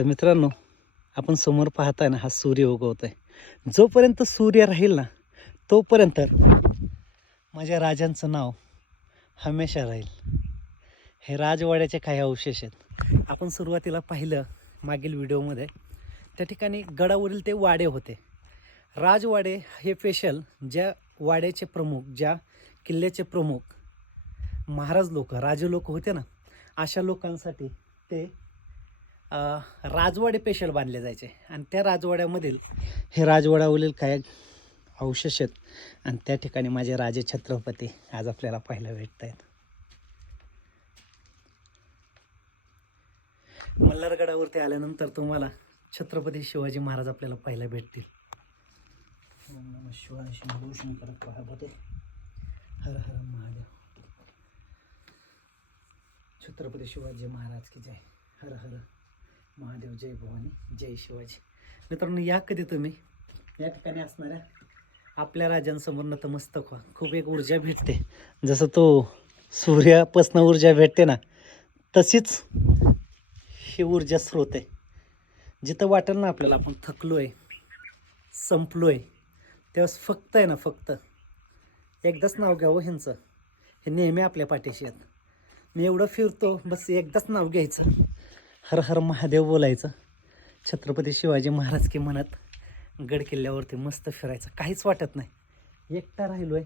तर मित्रांनो, आपण समोर पाहताय ना, हा सूर्य उगवत आहे. जोपर्यंत सूर्य राहील ना, तोपर्यंत माझ्या राजांचं नाव हमेशा राहील. हे राजवाड्याचे काही अवशेष आहेत. आपण सुरुवातीला पाहिलं मागील व्हिडिओमध्ये, त्या ठिकाणी गडावरील ते वाडे होते. राजवाडे हे स्पेशल ज्या वाड्याचे प्रमुख, ज्या किल्ल्याचे प्रमुख महाराज लोक, राजे लोक होते ना, अशा लोकांसाठी ते राजवाडे स्पेशल बांधले जायचे. आणि त्या राजवाड्यामधील हे राजवाड्यावरील काही अवशेष आहेत. आणि त्या ठिकाणी माझे राजे छत्रपती आज आपल्याला पाहायला भेटत आहेत. मल्हारगडावरती आल्यानंतर तुम्हाला छत्रपती शिवाजी महाराज आपल्याला पाहायला भेटतील. शिवाय शंकर पार्वती, हर हर महादेव. छत्रपती शिवाजी महाराज की जय. हर हर महादेव. जय भवानी, जय शिवाजी. मित्रांनो, या कधी तुम्ही या ठिकाणी असणाऱ्या आपल्या राजांसमोर नतमस्तक व्हा. खूप एक ऊर्जा भेटते. जसं तो सूर्यापासून ऊर्जा भेटते ना, तशीच ही ऊर्जा स्रोत आहे. जिथं वाटेल ना आपल्याला आपण थकलोय, संपलोय, तेव्हा फक्त आहे ना, फक्त एकदाच नाव घ्यावं ह्यांचं. हे नेहमी आपल्या पाठीशी आहेत. मी एवढं फिरतो, बस एकदाच नाव घ्यायचं, हर हर महादेव बोलायचं, छत्रपती शिवाजी महाराज की म्हणत गड किल्ल्यावरती मस्त फिरायचं. काहीच वाटत नाही. एकटा राहिलो आहे.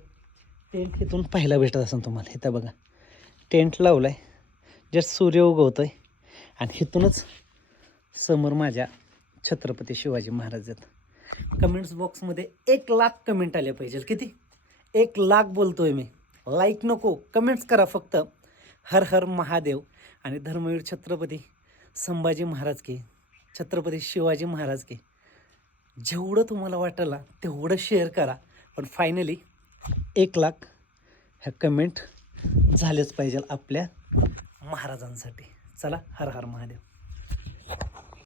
टेंट इथून पाहायला भेटत असेल तुम्हाला. इथं बघा, टेंट लावलं आहे. जस्ट सूर्य उगवतो आहे आणि इथूनच समोर माझ्या छत्रपती शिवाजी महाराज आहेत. कमेंट्स बॉक्समध्ये 1,00,000 कमेंट आले पाहिजे. किती? 1,00,000 बोलतोय मी. लाईक नको, कमेंट्स करा फक्त. हर हर महादेव आणि धर्मवीर छत्रपती संभाजी महाराज की, छत्रपती शिवाजी महाराज की. जेवढं तुम्हाला वाटेल ना तेवढं शेअर करा. पण फायनली 1,00,000 ह्या कमेंट झालेच पाहिजे आपल्या महाराजांसाठी. चला, हर हर महादेव.